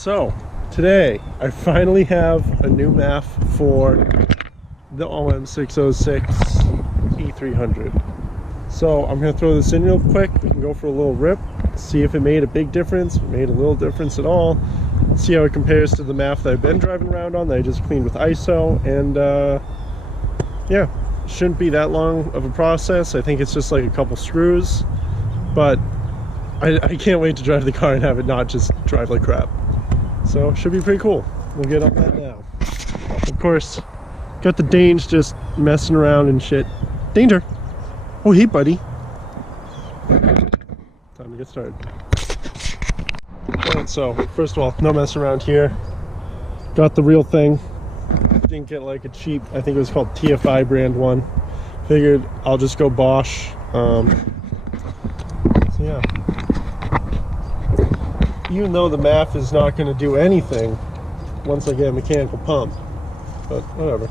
So today I finally have a new map for the OM606 E300. So I'm going to throw this in real quick and go for a little rip, see if it made a big difference, if it made a little difference at all, see how it compares to the map that I've been driving around on that I just cleaned with ISO. And yeah, shouldn't be that long of a process. I think it's just like a couple screws, but I can't wait to drive the car and have it not just drive like crap. So should be pretty cool. We'll get on that now. Of course, got the Danes just messing around and shit. Danger! Oh, hey, buddy. Time to get started. Alright, so first of all, no messing around here. Got the real thing. Didn't get like a cheap, I think it was called TFI brand one. Figured I'll just go Bosch. So yeah. Even though the MAF is not going to do anything once I get a mechanical pump, but whatever.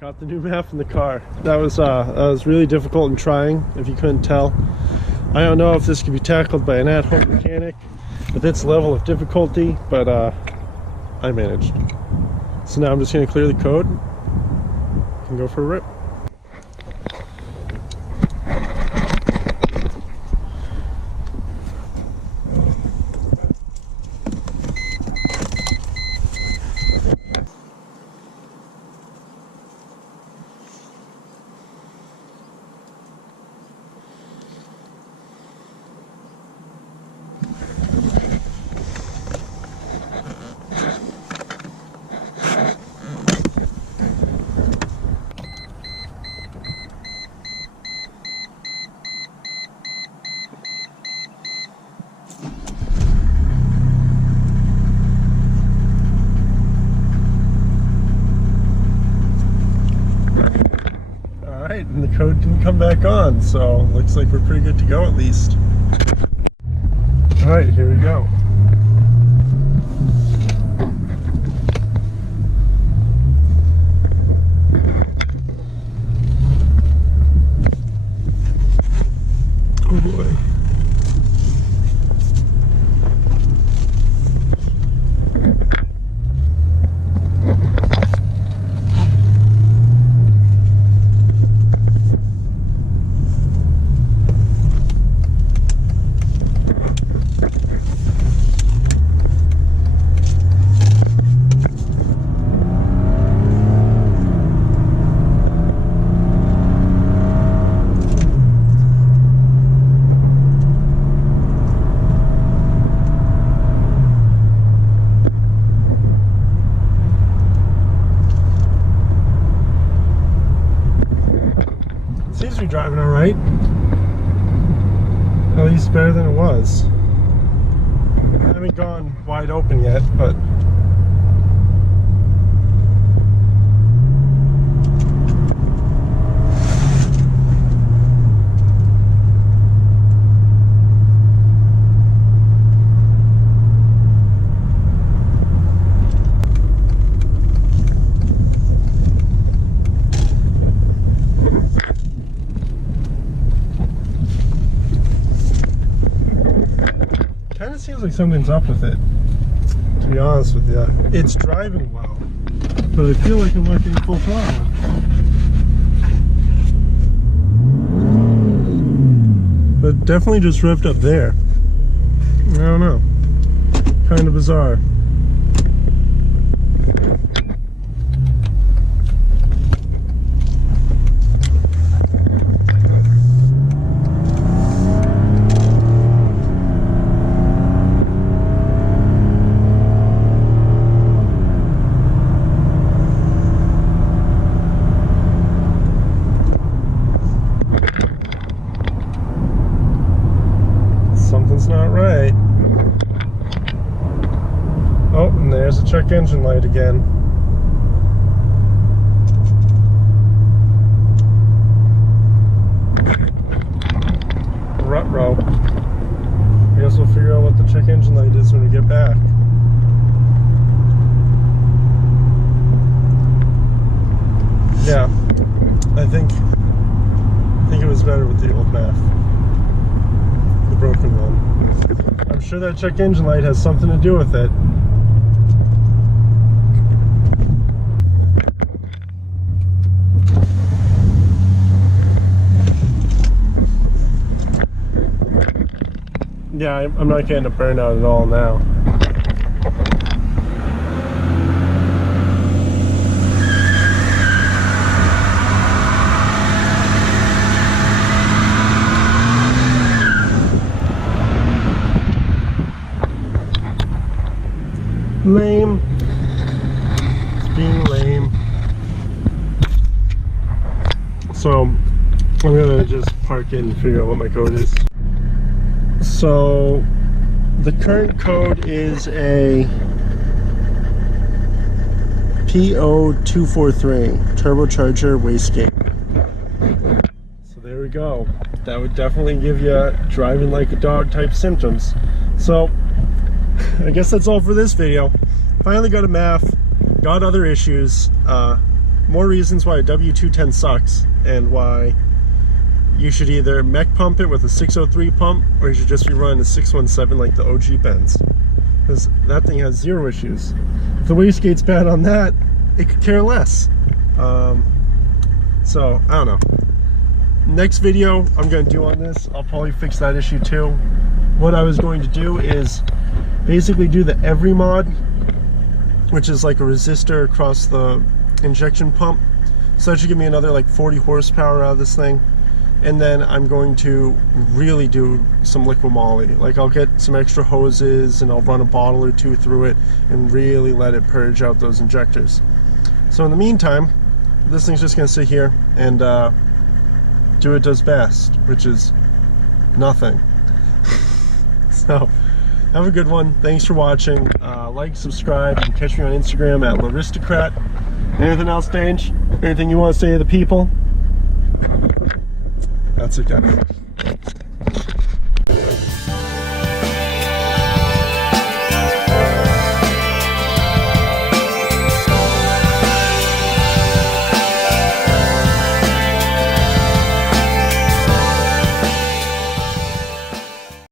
Got the new map in the car. That was really difficult and trying, if you couldn't tell. I don't know if this could be tackled by an at-home mechanic with its level of difficulty, but I managed. So now I'm just going to clear the code and go for a rip. And the code didn't come back on, so looks like we're pretty good to go at least. Alright, here we go. Oh boy. Seems to be driving all right. At least better than it was. I haven't gone wide open yet, but seems like something's up with it, to be honest with you. It's driving well, but I feel like I'm not getting full throttle. But definitely just revved up there. I don't know. Kind of bizarre. Something's not right. Oh, and there's a check engine light again. Ruh-roh. I guess we'll figure out what the check engine light is when we get back. Yeah, I think it was better with the old MAF, the broken one. I'm sure that check engine light has something to do with it. Yeah, I'm not getting a burnout at all now. Lame. It's being lame. So I'm gonna just park it and figure out what my code is. So the current code is a PO243 turbocharger wastegate. So there we go. That would definitely give you driving like a dog type symptoms. So I guess that's all for this video. Finally got a MAF, got other issues, more reasons why a W210 sucks, and why you should either mech pump it with a 603 pump, or you should just be running a 617 like the OG Benz, because that thing has zero issues. If the wastegate's bad on that, it could care less. So I don't know. Next video I'm going to do on this, I'll probably fix that issue too. What I was going to do is basically do the every mod, which is like a resistor across the injection pump. So that should give me another like 40 horsepower out of this thing. And then I'm going to really do some liquid moly. Like I'll get some extra hoses and I'll run a bottle or two through it and really let it purge out those injectors. So in the meantime, this thing's just gonna sit here and do what it does best, which is nothing. So have a good one. Thanks for watching. Like, subscribe. You can catch me on Instagram at Lowristocrat. Anything else, Dange? Anything you want to say to the people? That's it, guys.